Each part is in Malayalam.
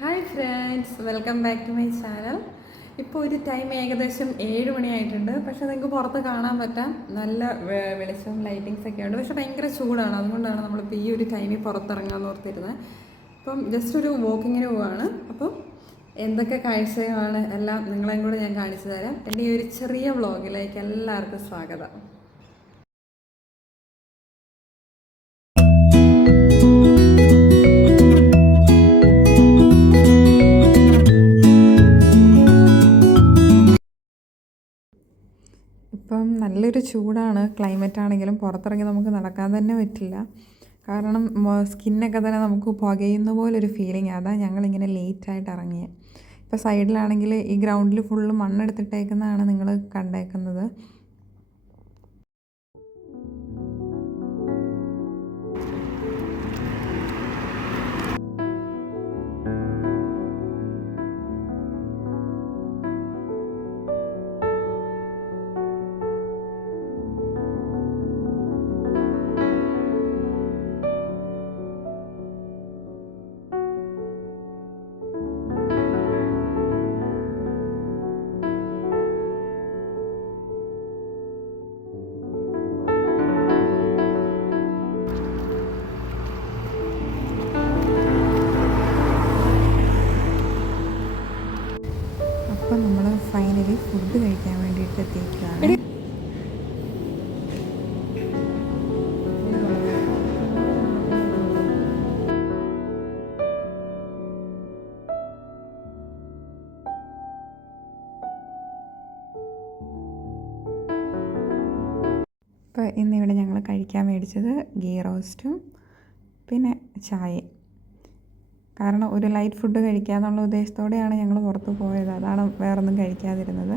Hi friends, welcome back to my channel. ഇപ്പോൾ ഒരു ടൈം ഏകദേശം 7 മണിയായിട്ടുണ്ട്. പക്ഷെ നിങ്ങൾക്ക് പുറത്ത് കാണാൻ പറ്റാം, നല്ല വെളിച്ചവും ലൈറ്റിങ്സ് ഒക്കെ ഉണ്ട്. പക്ഷെ ഭയങ്കര ചൂടാണ്. അതുകൊണ്ടാണ് നമ്മളിപ്പോൾ ഈ ഒരു ടൈമിൽ പുറത്തിറങ്ങാമെന്ന് ഓർത്തിരുന്നത്. അപ്പം ജസ്റ്റ് ഒരു വാക്കിങ്ങിന് പോവാണ്. അപ്പം എന്തൊക്കെ കാഴ്ചകളാണ് എല്ലാം നിങ്ങളെയും കൂടെ ഞാൻ കാണിച്ചു തരാം. എൻ്റെ ഈ ഒരു ചെറിയ വ്ളോഗിലേക്ക് എല്ലാവർക്കും സ്വാഗതം. ഇപ്പം നല്ലൊരു ചൂടാണ്, ക്ലൈമറ്റ് ആണെങ്കിലും പുറത്തിറങ്ങി നമുക്ക് നടക്കാൻ തന്നെ പറ്റില്ല. കാരണം സ്കിന്നൊക്കെ തന്നെ നമുക്ക് പുകയുന്ന പോലൊരു ഫീലിംഗ്. അതാണ് ഞങ്ങളിങ്ങനെ ലേറ്റായിട്ട് ഇറങ്ങിയത്. ഇപ്പോൾ സൈഡിലാണെങ്കിൽ ഈ ഗ്രൗണ്ടിൽ ഫുള്ള് മണ്ണെടുത്തിട്ടേക്കുന്നതാണ് നിങ്ങൾ കണ്ടേക്കുന്നത്. അപ്പം നമ്മൾ ഫൈനലി ഫുഡ് കഴിക്കാൻ വേണ്ടിയിട്ട് എത്തിയിരിക്കുകയാണ്. ഇപ്പോൾ ഇന്നിവിടെ ഞങ്ങൾ കഴിക്കാൻ മേടിച്ചത് ഗീ റോസ്റ്റും പിന്നെ ചായയും. കാരണം ഒരു ലൈറ്റ് ഫുഡ് കഴിക്കുക എന്നുള്ള ഉദ്ദേശത്തോടെയാണ് ഞങ്ങൾ പുറത്ത് പോയത്. അതാണ് വേറൊന്നും കഴിക്കാതിരുന്നത്.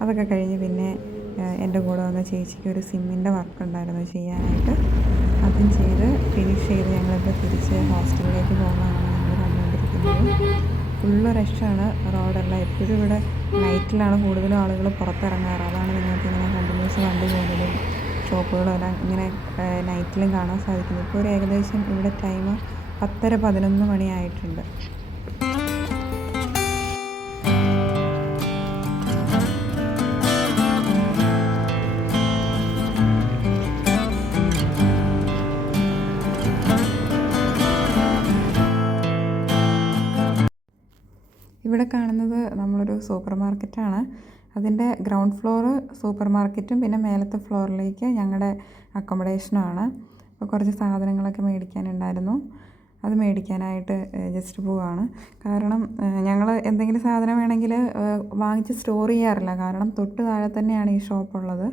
അതൊക്കെ കഴിഞ്ഞ് പിന്നെ എൻ്റെ കൂടെ വന്ന ചേച്ചിക്ക് ഒരു സിമ്മിൻ്റെ വർക്ക് ഉണ്ടായിരുന്നു ചെയ്യാനായിട്ട്. അതും ചെയ്ത് ഫിനിഷ് ചെയ്ത് ഞങ്ങളിപ്പോൾ തിരിച്ച് ഹോസ്റ്റലിലേക്ക് പോകുന്നതാണ് ഞങ്ങൾ കണ്ടുകൊണ്ടിരിക്കുന്നത്. ഫുള്ള് റഷാണ് റോഡെല്ലാം. എപ്പോഴും ഇവിടെ നൈറ്റിലാണ് കൂടുതലും ആളുകൾ പുറത്തിറങ്ങാറ്. അതാണ് നിങ്ങൾക്ക് ഇങ്ങനെ കണ്ടിന്യൂസ് വണ്ടി പോകുന്നതും ഷോപ്പുകളും എല്ലാം ഇങ്ങനെ നൈറ്റിലും കാണാൻ സാധിക്കുന്നത്. ഇപ്പോൾ ഒരു ഏകദേശം ഇവിടെ ടൈം 10:11 മണിയായിട്ടുണ്ട്. ഇവിടെ കാണുന്നത് നമ്മളൊരു സൂപ്പർ മാർക്കറ്റാണ്. അതിൻ്റെ ഗ്രൗണ്ട് ഫ്ലോറ് സൂപ്പർ മാർക്കറ്റും പിന്നെ മേലത്തെ ഫ്ലോറിലേക്ക് ഞങ്ങളുടെ അക്കോമഡേഷനുമാണ്. അപ്പോൾ കുറച്ച് സാധനങ്ങളൊക്കെ മേടിക്കാനുണ്ടായിരുന്നു. അത് മേടിക്കാനായിട്ട് ജസ്റ്റ് പോവുകയാണ്. കാരണം ഞങ്ങൾ എന്തെങ്കിലും സാധനം വേണമെങ്കിൽ വാങ്ങിച്ച് സ്റ്റോർ ചെയ്യാറില്ല. കാരണം തൊട്ട് താഴെ തന്നെയാണ് ഈ ഷോപ്പുള്ളത്.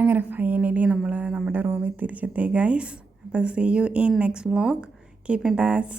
അങ്ങനെ ഫൈനലി നമ്മൾ നമ്മുടെ റൂമിൽ തിരിച്ചെത്തി ഗൈസ്. അപ്പോൾ see you in next vlog. Keep in touch.